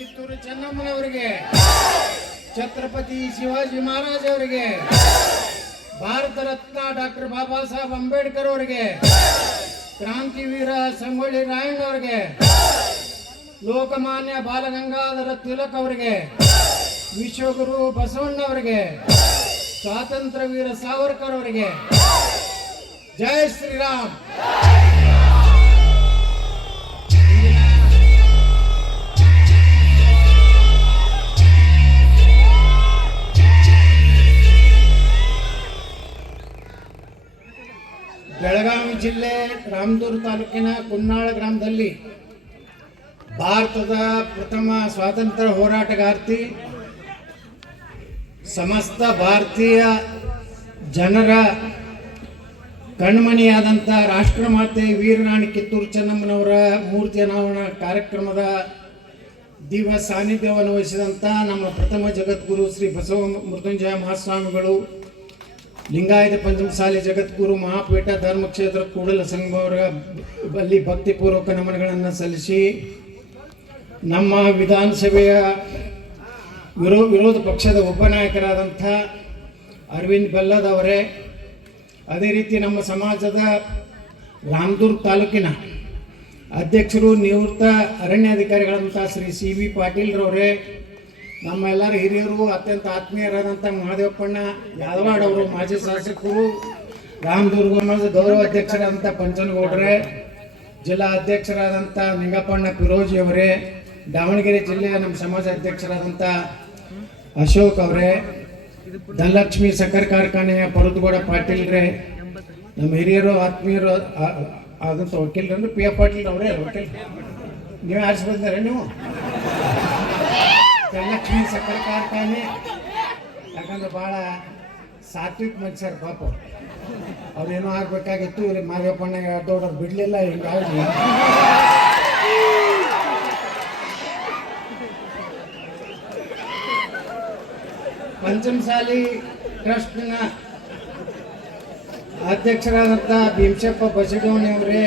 ಚೆನ್ನಮ್ಮನವರಿಗೆ, ಛತ್ರಪತಿ ಶಿವಾಜಿ ಮಹಾರಾಜ್ ಅವರಿಗೆ, ಭಾರತ ರತ್ನ ಡಾಕ್ಟರ್ ಬಾಬಾ ಸಾಹೇಬ್ ಅಂಬೇಡ್ಕರ್ ಅವರಿಗೆ ಕ್ರಾಂತಿವೀರ ಸಂಗೊಳ್ಳಿ ರಾಯಣ್ಣ ಅವರಿಗೆ, ಲೋಕಮಾನ್ಯ ಬಾಲಗಂಗಾಧರ ತಿಲಕ್ ಅವರಿಗೆ, ವಿಶ್ವಗುರು ಬಸವಣ್ಣವರಿಗೆ ಸ್ವಾತಂತ್ರ್ಯ ವೀರ ಸಾವರ್ಕರ್ ಅವರಿಗೆ, ಜೈ ಶ್ರೀರಾಮ್. ಬೆಳಗಾವಿ ಜಿಲ್ಲೆ ರಾಮದೂರು ತಾಲೂಕಿನ ಕುನ್ನಾಳ ಗ್ರಾಮದಲ್ಲಿ ಭಾರತದ ಪ್ರಥಮ ಸ್ವಾತಂತ್ರ್ಯ ಹೋರಾಟಗಾರ್ತಿ, ಸಮಸ್ತ ಭಾರತೀಯ ಜನರ ಕಣ್ಮಣಿಯಾದಂಥ ರಾಷ್ಟ್ರಮಾತೆ ವೀರನಾಣಿ ಕಿತ್ತೂರು ಚೆನ್ನಮ್ಮನವರ ಮೂರ್ತಿ ಅನಾವರಣ ಕಾರ್ಯಕ್ರಮದ ದಿವ ಸಾನ್ನಿಧ್ಯವನ್ನು ವಹಿಸಿದಂಥ ನಮ್ಮ ಪ್ರಥಮ ಜಗದ್ಗುರು ಶ್ರೀ ಬಸವ ಮೃತ್ಯುಂಜಯ ಮಹಾಸ್ವಾಮಿಗಳು ಲಿಂಗಾಯತ ಪಂಚಮಸಾಲಿ ಜಗದ್ಗುರು ಮಹಾಪೀಠ ಧರ್ಮಕ್ಷೇತ್ರ ಕೂಡಲ ಸಂಗಮವರ ಬಲ್ಲಿ ಭಕ್ತಿಪೂರ್ವಕ ನಮನಗಳನ್ನು ಸಲ್ಲಿಸಿ ನಮ್ಮ ವಿಧಾನಸಭೆಯ ವಿರೋ ವಿರೋಧ ಪಕ್ಷದ ಉಪನಾಯಕರಾದಂಥ ಅರವಿಂದ್ ಬೆಲ್ಲದ್ ಅವರೇ, ಅದೇ ರೀತಿ ನಮ್ಮ ಸಮಾಜದ ರಾಮದುರ್ಗ್ ತಾಲೂಕಿನ ಅಧ್ಯಕ್ಷರು ನಿವೃತ್ತ ಅರಣ್ಯಾಧಿಕಾರಿಗಳಂಥ ಶ್ರೀ ಸಿ ವಿ ಪಾಟೀಲ್ರವರೇ ನಮ್ಮ ಎಲ್ಲರ ಹಿರಿಯರು ಅತ್ಯಂತ ಆತ್ಮೀಯರಾದಂಥ ಮಹಾದೇವಪ್ಪಣ್ಣ, ಯಾದವಾಡ್ ಅವರು ಮಾಜಿ ಶಾಸಕರು ರಾಮದುರ್ಗ ಸಮಾಜದ ಗೌರವ ಅಧ್ಯಕ್ಷರಾದಂಥ ಪಂಚನಗೌಡ್ರೆ, ಜಿಲ್ಲಾ ಅಧ್ಯಕ್ಷರಾದಂಥ ನಿಂಗಪ್ಪಣ್ಣ ಪಿರೋಜಿ ಅವರೇ, ದಾವಣಗೆರೆ ಜಿಲ್ಲೆಯ ನಮ್ಮ ಸಮಾಜ ಅಧ್ಯಕ್ಷರಾದಂಥ ಅಶೋಕ್ ಅವರೇ, ಧನಲಕ್ಷ್ಮಿ ಸಕ್ಕರೆ ಕಾರ್ಖಾನೆಯ ಪಾಟೀಲ್ ರೇ, ನಮ್ಮ ಹಿರಿಯರು, ಆತ್ಮೀಯರು ಆದಂಥ ವಕೀಲರು ಪಿ ಎಫ್ ಪಾಟೀಲ್ ಅವರೇ, ವಕೀಲ್. ನೀವೇ ಆರಿಸ್ಬೋದಾರೆ ನೀವು? ಧನಲಕ್ಷ್ಮಿ ಸಕ್ಕರೆ ಕಾರ್ಖಾನೆ. ಯಾಕಂದ್ರೆ ಭಾಳ ಸಾತ್ವಿಕ ಮನುಷ್ಯರು ಪಾಪ. ಅವ್ರೇನೋ ಆಗ್ಬೇಕಾಗಿತ್ತು ಇವ್ರಿಗೆ ಮಾದೇವಪ್ಪಣ್ಣ ದೊಡ್ಡವ್ರು ಬಿಡಲಿಲ್ಲ, ಹಿಂಗಾಗಿ. ಪಂಚಮಸಾಲಿ ಟ್ರಸ್ಟ್ನ ಅಧ್ಯಕ್ಷರಾದಂಥ ಭೀಮಶಪ್ಪ ಬಸಗೌಣಿ ಅವರೇ